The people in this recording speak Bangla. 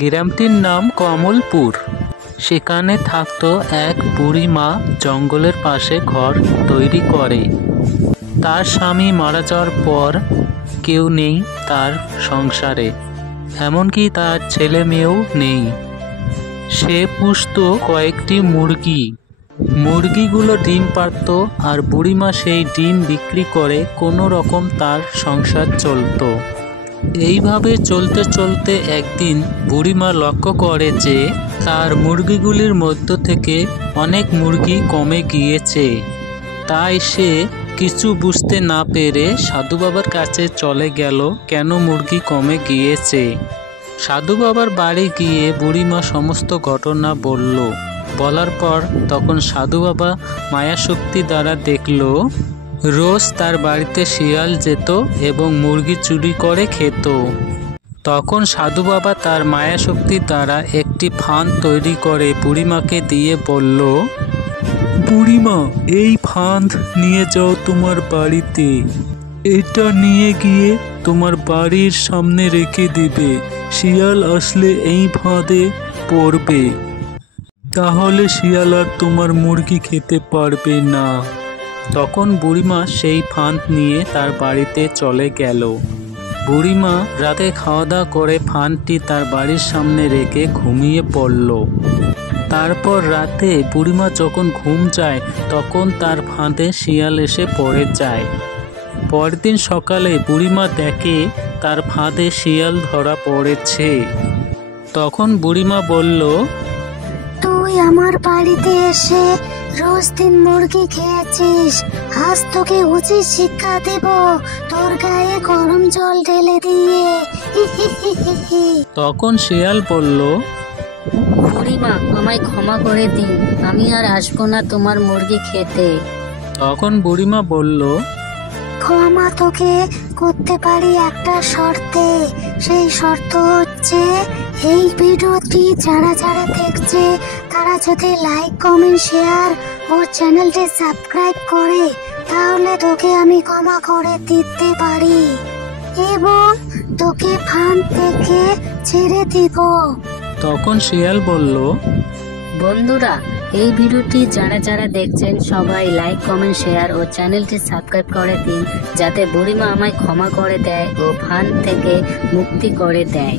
গ্রামটির নাম কমলপুর। সেখানে থাকতো এক বুড়ি মা, জঙ্গলের পাশে ঘর তৈরি করে। তার স্বামী মারা যাওয়ার পর কেউ নেই তার সংসারে, এমনকি তার ছেলে মেয়েও নেই। সে পুষতো কয়েকটি মুরগি। মুরগিগুলো ডিম পাড়ত আর বুড়িমা সেই ডিম বিক্রি করে কোনো রকম তার সংসার চলতো। এইভাবে চলতে চলতে একদিন বুড়িমা লক্ষ্য করে যে তার মুরগিগুলির মধ্য থেকে অনেক মুরগি কমে গিয়েছে। তাই সে কিছু বুঝতে না পেরে সাধু বাবার কাছে চলে গেল কেন মুরগি কমে গিয়েছে। সাধু বাবার বাড়ি গিয়ে বুড়িমা সমস্ত ঘটনা বলল। বলার পর তখন সাধু বাবা মায়াশক্তি দ্বারা দেখল রোজ তার বাড়িতে শিয়াল যেত এবং মুরগি চুরি করে খেত। তখন সাধু বাবা তার মায়াশক্তি দ্বারা একটি ফাঁদ তৈরি করে বুড়িমাকে দিয়ে বলল, বুড়িমা, এই ফাঁদ নিয়ে যাও তোমার বাড়িতে। এটা নিয়ে গিয়ে তোমার বাড়ির সামনে রেখে দিবে। শিয়াল আসলে এই ফাঁদে পড়বে, তাহলে শিয়াল আর তোমার মুরগি খেতে পারবে না। তখন বুড়িমা সেই ফাঁদ নিয়ে তার বাড়িতে চলে গেল। বুড়িমা রাতে খাওয়া দাওয়া করে ফাঁদটি তার বাড়ির সামনে রেখে ঘুমিয়ে পড়ল। তারপর রাতে বুড়িমা যখন ঘুম যায় তখন তার ফাঁদে শিয়াল এসে পড়ে যায়। পরদিন সকালে বুড়িমা দেখে তার ফাঁদে শিয়াল ধরা পড়েছে। তখন বুড়িমা বলল, তুই আমার বাড়িতে এসে রোজ দিন মুরগি খেয়েছিস, আজ তোকে উচিত শিক্ষা দেব, তোর গায়ে গরম জল ঢেলে দিয়ে। তখন শিয়াল বলল, বুড়িমা, আমায় ক্ষমা করে দিন, আমি আর আসবো না তোমার মুরগি খেতে। তখন বুড়িমা বলল, ক্ষমা তোকে করতে পারি একটা শর্তে। সেই শর্ত হচ্ছে এই ভিডিওটি যারা যারা দেখছে তারা যদি লাইক, কমেন্ট, শেয়ার ও চ্যানেলটি সাবস্ক্রাইব করে, তাহলে তোকে আমি ক্ষমা করে দিতে পারি এবং তোকে ফাঁদ থেকে ছেড়ে দিব। তখন শিয়াল বলল, বন্ধুরা, এই ভিডিওটি যারা যারা দেখছেন সবাই লাইক, কমেন্ট, শেয়ার ও চ্যানেলটি সাবস্ক্রাইব করে দিন, যাতে বুড়িমা আমায় ক্ষমা করে দেয় ও ফাঁদ থেকে মুক্তি করে দেয়।